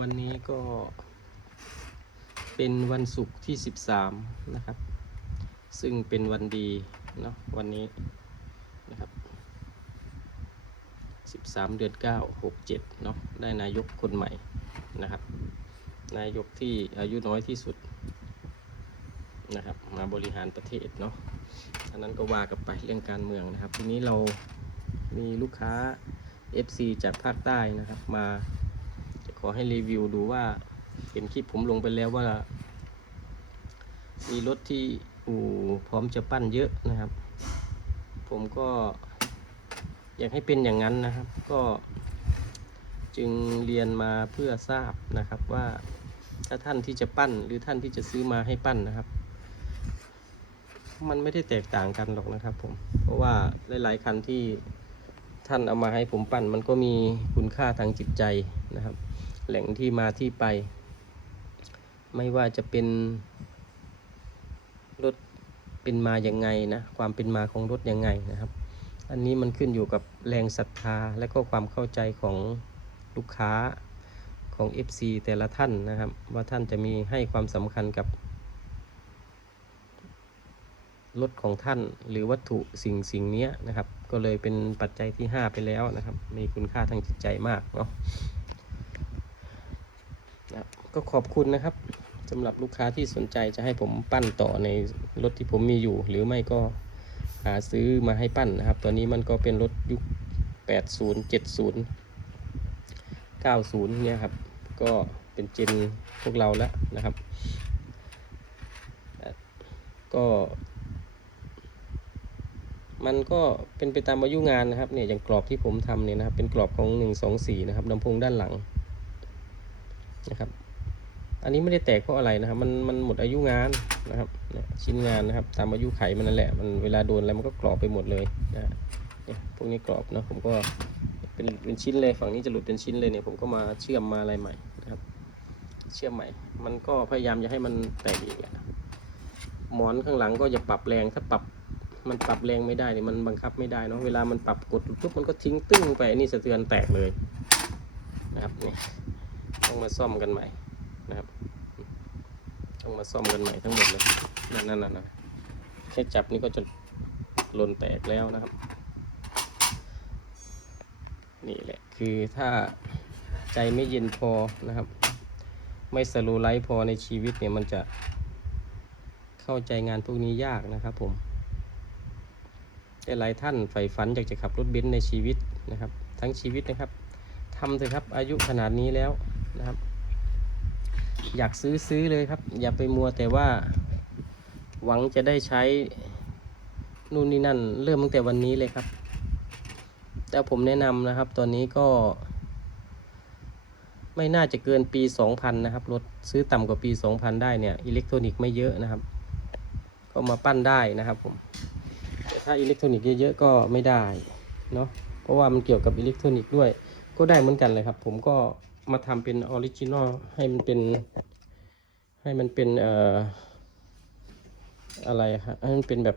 วันนี้ก็เป็นวันศุกร์ที่ 13 นะครับ ซึ่งเป็นวันดีเนาะวันนี้นะครับ 13 เดือน 9 67 เนาะได้นายกคนใหม่นะครับ นายกที่อายุน้อยที่สุดนะครับ มาบริหารประเทศเนาะอันนั้นก็ว่ากันไปเรื่องการเมืองนะครับ ทีนี้เรามีลูกค้า FC จากภาคใต้นะครับมา อให้รีวิวดูว่าเห็นคลิปผมลงไปแล้วว่า มีรถที่อู่พร้อมจะปั้นเยอะนะครับ ผมก็อยากให้เป็นอย่างนั้นนะครับ ก็จึงเรียนมาเพื่อทราบนะครับว่าถ้าท่านที่จะปั้นหรือท่านที่จะซื้อมาให้ปั้นนะครับ มันไม่ได้แตกต่างกันหรอกนะครับผมเพราะว่าหลายๆคันที่ท่านเอามาให้ผมปั้นมันก็มีคุณค่าทางจิตใจนะครับ แหล่งที่มาที่ไป ไม่ว่าจะเป็นรถเป็นมาอย่างไงนะ ความเป็นมาของรถยังไงนะครับ อันนี้มันขึ้นอยู่กับแรงศรัทธาและก็ความเข้าใจของลูกค้าของ FC แต่ละท่านนะครับ ว่าท่านจะมีให้ความสำคัญกับรถของท่านหรือวัตถุสิ่งสิ่งนี้นะครับ ก็เลยเป็นปัจจัยที่ 5 ไปแล้วนะครับ มีคุณค่าทางจิตใจมากเนาะ นะก็ขอบคุณนะครับสำหรับลูกค้าที่สนใจจะให้ผมปั้นต่อในรถที่ผมมีอยู่ หรือไม่ก็หาซื้อมาให้ปั้นนะครับ ตัวนี้มันก็เป็นรถยุค 80 70 90 เนี่ยครับ ก็เป็นเจนพวกเราแล้วนะครับ ก็ มันก็เป็นไปตามอายุงานนะครับเนี่ยอย่างกรอบที่ผมทำเนี่ยนะครับ เป็นกรอบของ 124 นะครับลำโพงด้านหลัง นะครับ อันนี้ไม่ได้แตกเพราะอะไรนะครับ มันมันหมดอายุงานนะครับชิ้นงานนะครับ ตามอายุไขมันนั่นแหละ มันเวลาโดนอะไรมันก็กรอบไปหมดเลยนะเนี่ยพวกนี้กรอบนะผมก็เป็นเป็นชิ้นเลยฝั่งนี้จะหลุดเป็นชิ้นเลยเนี่ยผมก็มาเชื่อมมาอะไรใหม่นะครับ เชื่อมใหม่ มันก็พยายามจะให้มันแตกอีกแหละหมอนข้างหลังก็อย่าปรับแรงถ้าปรับมันปรับแรงไม่ได้เนี่ยมันบังคับไม่ได้เนาะเวลามันปรับกดปุ๊บมันก็ทิ้งตึ้งไปนี่สะเทือนแตกเลยนะครับเนี่ย ต้องมาซ่อมกันใหม่นะครับ ต้องมาซ่อมกันใหม่ทั้งหมดเลยนั่นนั่นนั่นแค่จับนี่ก็จะหล่นแตกแล้วนะครับ นี่แหละคือถ้าใจไม่เย็นพอนะครับ ไม่สโลไลท์พอในชีวิตเนี่ยมันจะเข้าใจงานพวกนี้ยากนะครับผมแต่หลายท่านใฝ่ฝันอยากจะขับรถเบนซ์ในชีวิตนะครับ ทั้งชีวิตนะครับทำเถอะครับอายุขนาดนี้แล้ว นะครับ อยากซื้อซื้อเลยครับ อย่าไปมัวแต่ว่า หวังจะได้ใช้นู่นนี่นั่น เริ่มตั้งแต่วันนี้เลยครับ แต่ผมแนะนำนะครับ ตอนนี้ก็ ไม่น่าจะเกินปี 2000 นะครับ รถซื้อต่ำกว่าปี 2000 ได้เนี่ย อิเล็กทรอนิกส์ไม่เยอะนะครับ ก็มาปั้นได้นะครับผมแต่ถ้าอิเล็กทรอนิกส์เยอะๆก็ไม่ได้เนาะเพราะว่ามันเกี่ยวกับอิเล็กทรอนิกส์ด้วย ก็ได้เหมือนกันเลยครับ ผมก็ มาทำเป็นออริจินอลให้มันเป็น ให้มันเป็นเอ่ออะไรอะครับให้มันเป็นแบบ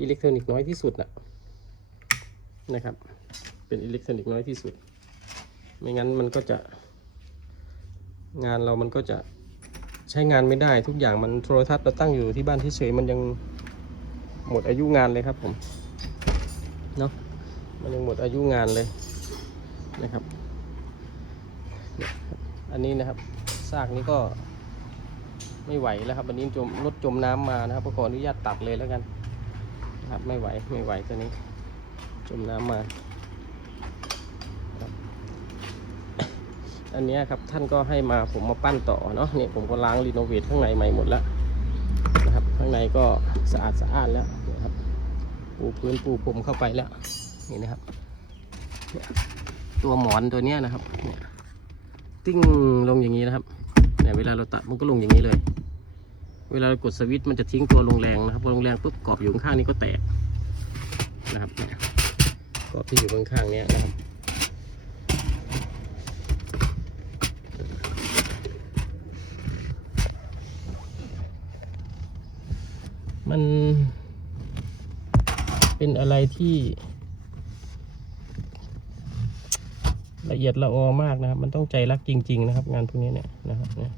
อิเล็กทรอนิกส์น้อยที่สุดนะนะครับ เป็นอิเล็กทรอนิกส์น้อยที่สุด ไม่งั้นมันก็จะ งานเรามันก็จะใช้งานไม่ได้ทุกอย่างมันโทรทัศน์เราตั้งอยู่ที่บ้านเฉยๆมันยังหมดอายุงานเลยครับผมเนาะมันยังหมดอายุงานเลยนะครับ อันนี้นะครับซากนี้ก็ไม่ไหวแล้วครับอันนี้จมรถจมน้ำมานะครับขออนุญาตตัดเลยแล้วกันนะครับไม่ไหวไม่ไหวตัวนี้ จมน้ำมาอันนี้ครับท่านก็ให้มาผมมาปั้นต่อเนาะเนี่ยผมก็ล้างรีโนเวทข้างในใหม่หมดแล้วนะครับข้างในก็สะอาดสะอาดแล้วนะครับปูพื้นปูพรมเข้าไปแล้วนี่นะครับตัวหมอนตัวเนี้ยนะครับเนี่ย ติ้งลงอย่างนี้นะครับเนี่ยเวลาเราตัดมันก็ลงอย่างนี้เลย เวลาเรากดสวิตช์มันจะทิ้งตัวลงแรงนะครับพอลงแรงปุ๊บกรอบอยู่ข้างนี้ก็แตกนะครับกรอบที่อยู่ข้างๆเนี้ยนะครับมันเป็นอะไรที่ ละเอียดละออมากนะครับ มันต้องใจรักจริง ๆ นะครับ งานพวกนี้เนี่ยนะครับเนี่ย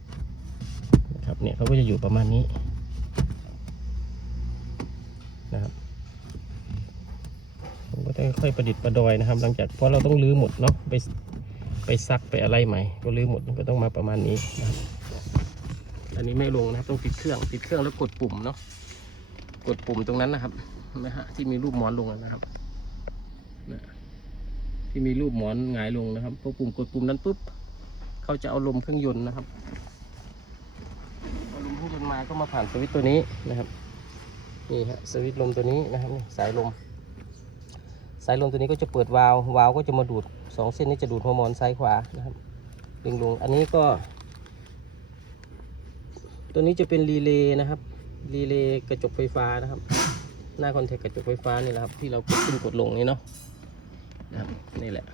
นะครับเนี่ยเขาก็จะอยู่ประมาณนี้นะครับผมก็ต้องค่อยประดิษฐ์ประดอยนะครับ หลังจากเพราะเราต้องรื้อหมดเนาะไปไปซักไปอะไรใหม่ ก็รื้อหมดก็ต้องมาประมาณนี้นะครับอันนี้ไม่ลงนะครับต้องติดเครื่องติดเครื่องแล้วกดปุ่มเนาะกดปุ่มตรงนั้นนะครับเห็นไหมฮะที่มีรูปหมอนลงนะครับ ที่มีรูปหมอนหงายลงนะครับพอปุ่มกดปุ่มนั้นปุ๊บเขาจะเอาลมเครื่องยนต์นะครับเอลมเครื่องยนต์มาก็มาผ่านสวิตตัวนี้นะครับนี่ฮะสวิตลมตัวนี้นะครับนี่สายลม สายลมตัวนี้ก็จะเปิดวาล์ววาล์วก็จะมาดูดสองเส้นนี้จะดูดฮอร์โมนซ้ายขวานะครับดึงลงอันนี้ก็ ตัวนี้จะเป็นรีเลย์นะครับรีเลย์กระจกไฟฟ้านะครับ หน้าคอนแทคกระจกไฟฟ้านี่แหละครับที่เรากดขึ้นกดลงนี่เนาะ นะครับนี่แหละ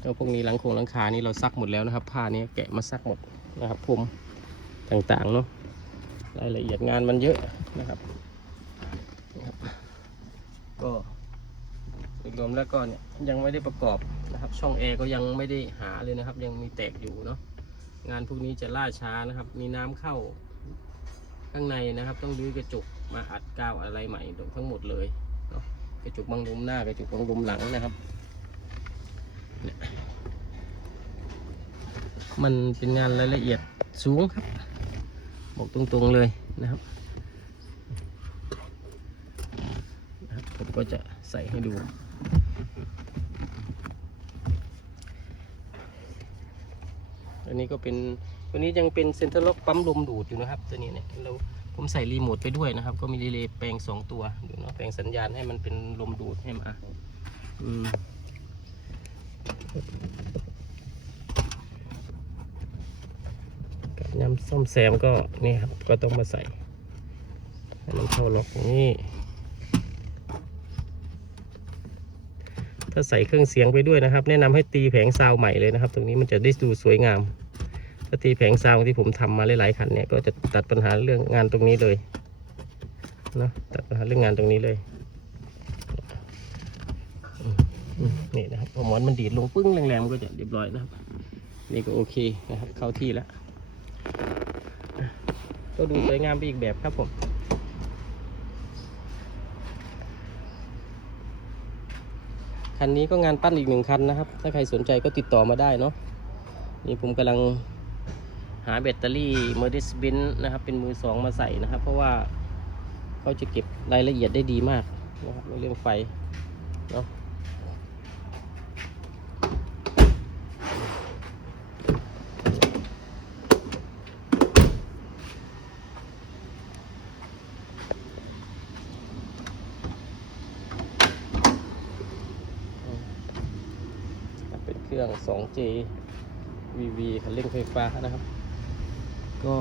แล้วพวกนี้หลังโครงหลังคานี่เราซักหมดแล้วนะครับ ผ้านี้แกะมาซักหมดนะครับผมต่างๆเนาะรายละเอียดงานมันเยอะนะครับนะครับก็รวมแล้วก็เนี่ยยังไม่ได้ประกอบนะครับ ช่องแอร์ก็ยังไม่ได้หาเลยนะครับ ยังมีแตกอยู่เนาะงานพวกนี้จะล่าช้านะครับ มีน้ำเข้าข้างในนะครับ ต้องรื้อกระจกมาอัดกาวอะไรใหม่ทั้งหมดเลย กระจุกบังลมหน้ากระจุกบังลมหลังนะครับ มันเป็นงานรายละเอียดสูงครับ บอกตรงๆเลยนะครับนะครับผมก็จะใส่ให้ดู อันนี้ก็เป็นตัวนี้ยังเป็นเซ็นเตอร์ล็อกปั๊มลมดูดอยู่นะครับ ตัวนี้เนี่ยเรา ผมใส่รีโมทไปด้วยนะครับ ก็มีรีเลย์แปลงสองตัวอยู่เนาะแปลงสัญญาณให้มันเป็นลมดูดให้มาอืมการย้ำซ่อมแซมก็นี่ครับก็ต้องมาใส่ให้มันเข้าล็อกอย่างนี้ถ้าใส่เครื่องเสียงไปด้วยนะครับ แนะนำให้ตีแผงซาวใหม่เลยนะครับ ตรงนี้มันจะได้ดูสวยงาม ถ้าตีแผงซาวที่ผมทำมาหลายๆคันเนี่ยก็จะตัดปัญหาเรื่องงานตรงนี้เลยนะตัดปัญหาเรื่องงานตรงนี้เลยนี่นะครับพอหมอนมันดีดลงปึ้งแรงๆมันก็จะเรียบร้อยนะครับ นี่ก็โอเคนะครับ เข้าที่แล้วก็ดูสวยงามไปอีกแบบครับผมคันนี้ก็งานปั้นอีกหนึ่งคันนะครับ ถ้าใครสนใจก็ติดต่อมาได้เนาะนี่ผมกำลัง หาแบตเตอรี่ Mercedes Benz นะครับ เป็นมือสองมาใส่นะครับ เพราะว่าเขาจะเก็บรายละเอียดได้ดีมากนะครับเรื่องไฟเนาะเป็นเครื่อง 2J VV คันเร่งไฟฟ้านะครับ ก็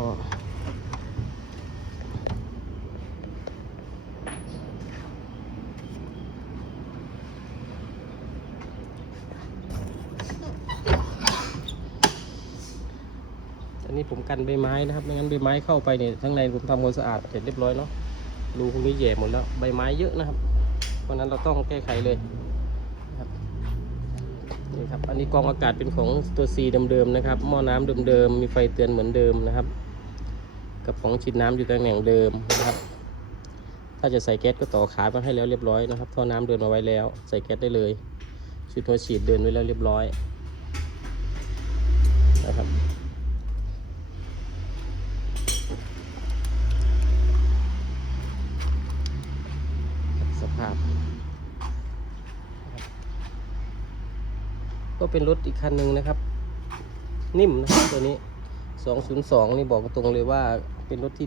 อันนี้ผมกันใบไม้นะครับ ไม่งั้นใบไม้เข้าไปเนี่ยข้างในผมทำความสะอาดเสร็จเรียบร้อยเนาะรูพวกนี้แย่หมดแล้วใบไม้เยอะนะครับ เพราะนั้นเราต้องแก้ไขเลย นี่ครับ อันนี้กองอากาศเป็นของตัว C เดิมๆนะครับ หม้อน้ำเดิมๆ มีไฟเตือนเหมือนเดิมนะครับ กับของฉีดน้ำอยู่ตำแหน่งเดิมนะครับ ถ้าจะใส่แก๊สก็ต่อขามาให้แล้วเรียบร้อยนะครับท่อน้ำเดินมาไว้แล้ว ใส่แก๊สได้เลย ชุดหัวฉีดเดินไว้แล้วเรียบร้อยนะครับ สภาพ ก็ เป็นรถอีกคันหนึ่งนะครับ นิ่มนะครับตัวนี้ 202 นี่บอกตรงเลยว่าเป็นรถที่